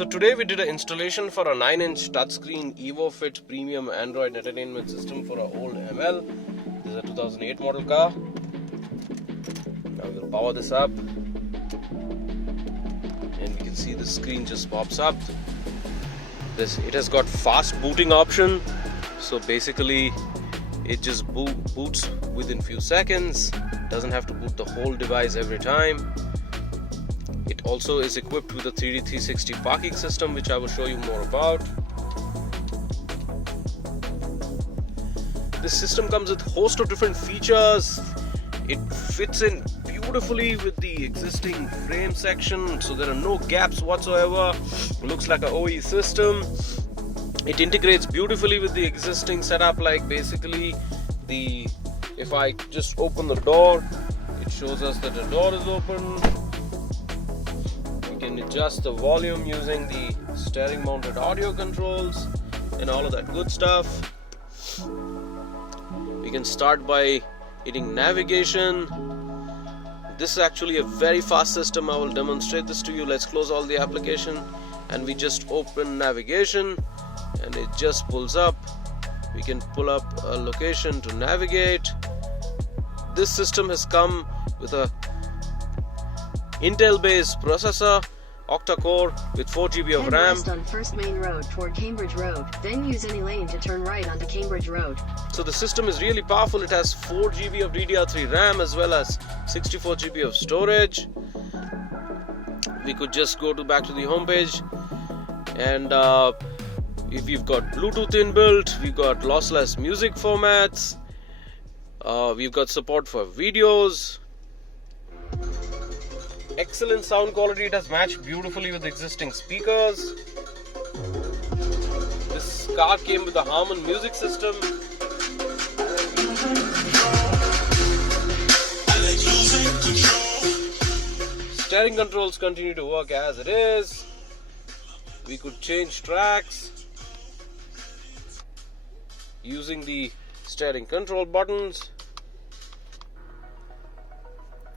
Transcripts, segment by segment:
So today we did an installation for a 9-inch touchscreen EVO Fit premium Android entertainment system for our old ML. This is a 2008 model car. Now we'll power this up and we can see the screen just pops up. It has got fast booting option, so basically it just boots within few seconds. Doesn't have to boot the whole device every time. It also is equipped with a 3D 360 parking system, which I will show you more about. This system comes with a host of different features. It fits in beautifully with the existing frame section, so there are no gaps whatsoever. It looks like an OE system. It integrates beautifully with the existing setup, like basically if I just open the door, it shows us that the door is open. We can adjust the volume using the steering mounted audio controls and all of that good stuff. We can start by hitting navigation. This is actually a very fast system. I will demonstrate this to you. Let's close all the application and we just open navigation and it just pulls up. We can pull up a location to navigate. This system has come with a Intel based processor, octa-core with 4 GB of RAM. West on First Main Road toward Cambridge Road, then use any lane to turn right onto Cambridge Road. So the system is really powerful. It has 4 GB of DDR3 RAM as well as 64 GB of storage. We could just go back to the home page, and if you've got Bluetooth inbuilt, we've got lossless music formats, we've got support for videos, excellent sound quality. It has matched beautifully with existing speakers. This car came with a Harman music system. Steering controls continue to work as it is. We could change tracks using the steering control buttons.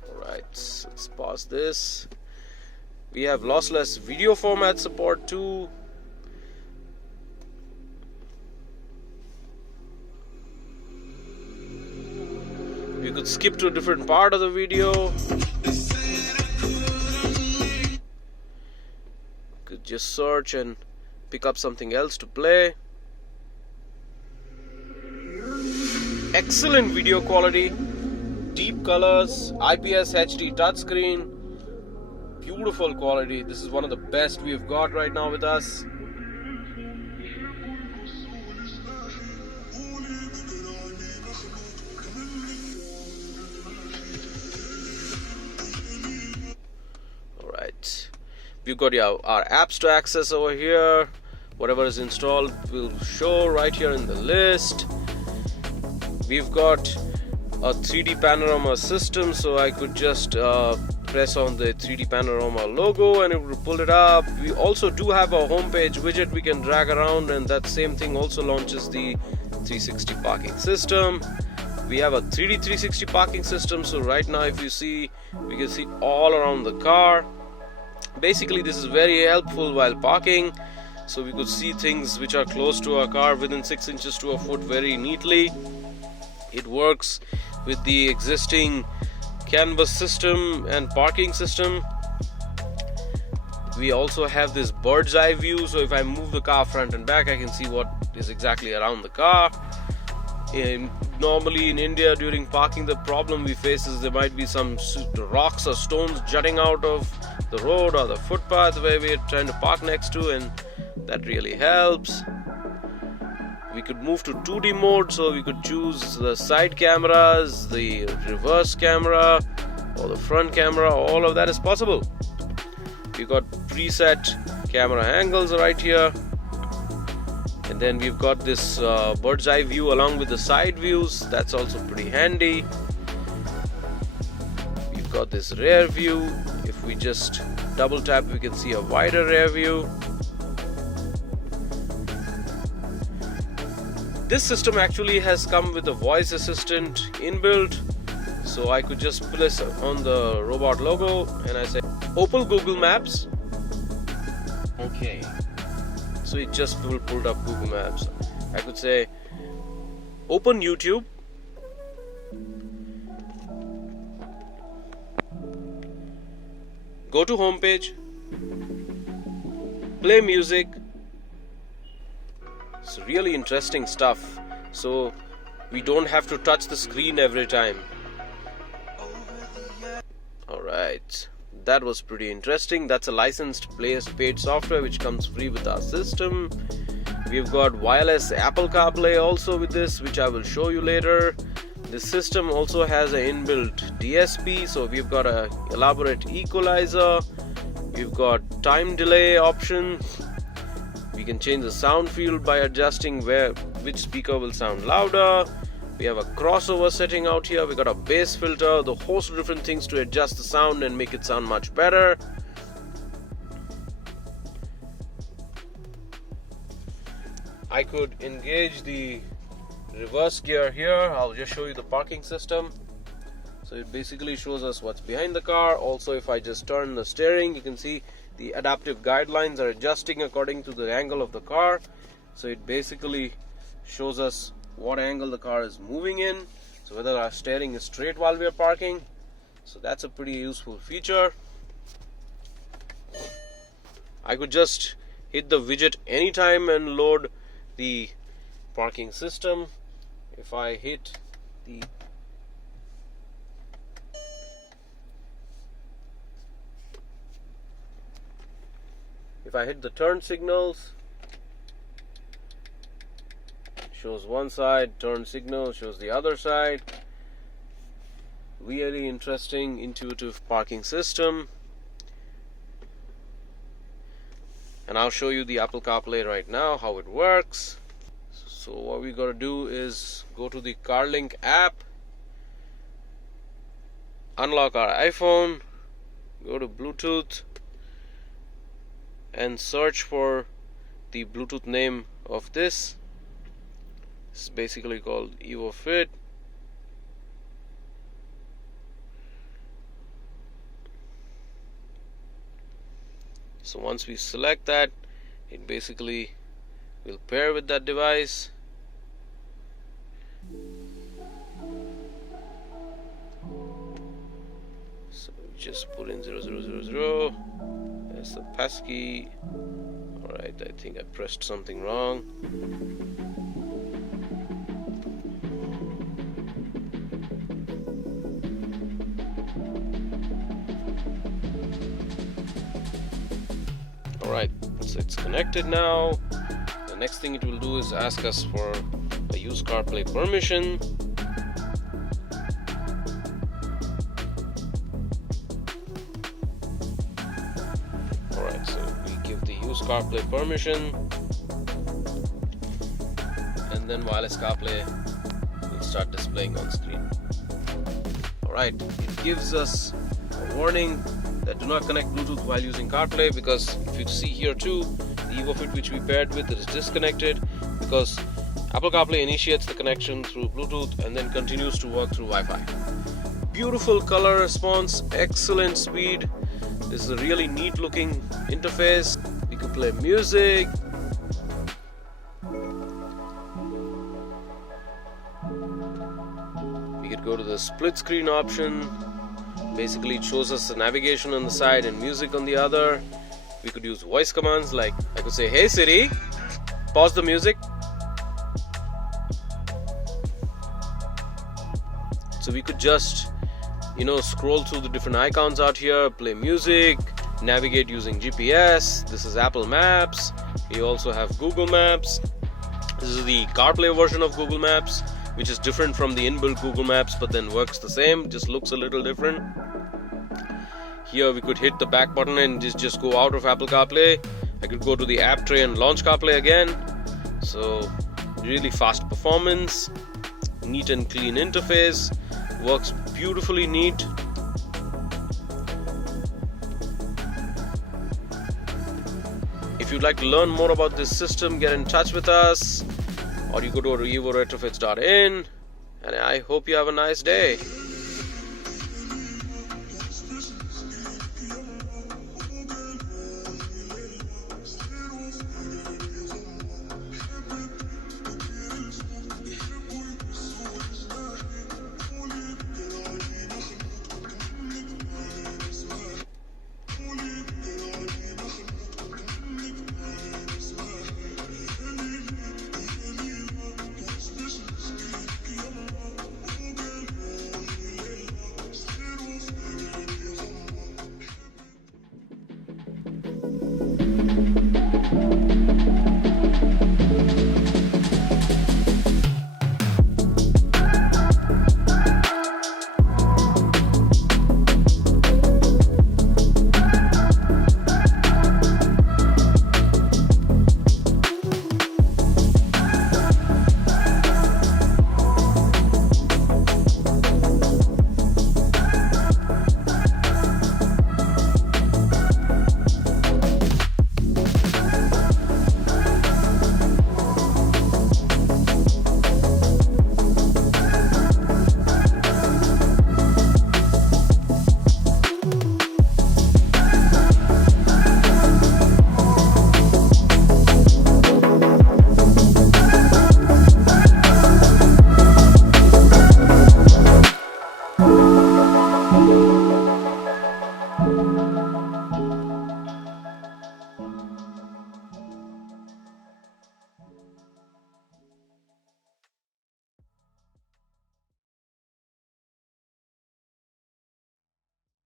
Alright, let's pause this. We have lossless video format support too. We could skip to a different part of the video. Could just search and pick up something else to play. Excellent video quality, deep colors, IPS HD touchscreen, beautiful quality. This is one of the best we've got right now with us. Alright, we've got our apps to access over here. Whatever is installed will show right here in the list. We've got a 3D panorama system, so I could just press on the 3D panorama logo and it will pull it up. We also do have a homepage widget we can drag around, and that same thing also launches the 360 parking system. We have a 3D 360 parking system, so right now if you see, we can see all around the car. Basically this is very helpful while parking, so we could see things which are close to our car within 6 inches to a foot very neatly. It works with the existing canvas system and parking system. We also have this bird's eye view, so if I move the car front and back, I can see what is exactly around the car. Normally in India during parking, the problem we face is there might be some rocks or stones jutting out of the road or the footpath where we are trying to park next to, and that really helps. We could move to 2D mode, so we could choose the side cameras, the reverse camera, or the front camera. All of that is possible. We've got preset camera angles right here, and then we've got this bird's eye view along with the side views. That's also pretty handy. We've got this rear view. If we just double tap, we can see a wider rear view. This system actually has come with a voice assistant inbuilt, so I could just press on the robot logo and I say open Google Maps, Okay, so it just pulled up Google Maps. I could say open YouTube, go to homepage, play music. It's really interesting stuff, so we don't have to touch the screen every time. Alright, that was pretty interesting. That's a licensed paid software which comes free with our system. We've got wireless Apple Carplay also with this, which I will show you later. This system also has an inbuilt DSP, so we've got an elaborate equalizer. We've got time delay option. We can change the sound field by adjusting which speaker will sound louder. We have a crossover setting out here. We got a bass filter, the host of different things to adjust the sound and make it sound much better. I could engage the reverse gear here. I'll just show you the parking system. So it basically shows us what's behind the car. Also, if I just turn the steering, you can see the adaptive guidelines are adjusting according to the angle of the car. So it basically shows us what angle the car is moving in, so whether our steering is straight while we are parking. So that's a pretty useful feature. I could just hit the widget anytime and load the parking system. If I hit the turn signals, shows one side, turn signal shows the other side. Really interesting, intuitive parking system. And I'll show you the Apple CarPlay right now, how it works. So what we got to do is go to the CarLink app, unlock our iPhone, go to Bluetooth, and search for the Bluetooth name of this. It's basically called EVO Fit. So once we select that, it basically will pair with that device. So just put in 0000. That's the passkey. Alright, I think I pressed something wrong. Alright, so it's connected now. The next thing it will do is ask us for a use CarPlay permission. Alright, so we give the use CarPlay permission, and then wireless CarPlay will start displaying on screen. Alright, it gives us a warning that do not connect Bluetooth while using CarPlay, because if you see here too, the EVO Fit which we paired with is disconnected because Apple CarPlay initiates the connection through Bluetooth and then continues to work through Wi-Fi. Beautiful color response, excellent speed. This is a really neat looking interface. We could play music. We could go to the split screen option. Basically it shows us the navigation on the side and music on the other. We could use voice commands, like I could say, "Hey Siri, pause the music." So we could just, scroll through the different icons out here, play music, navigate using GPS. This is Apple Maps. You also have Google Maps. This is the CarPlay version of Google Maps, which is different from the inbuilt Google Maps, but then works the same, just looks a little different. Here we could hit the back button and just go out of Apple CarPlay. I could go to the app tray and launch CarPlay again. So really fast performance, neat and clean interface, works beautifully neat. If you'd like to learn more about this system, get in touch with us, or you go to evoretrofits.in, and I hope you have a nice day.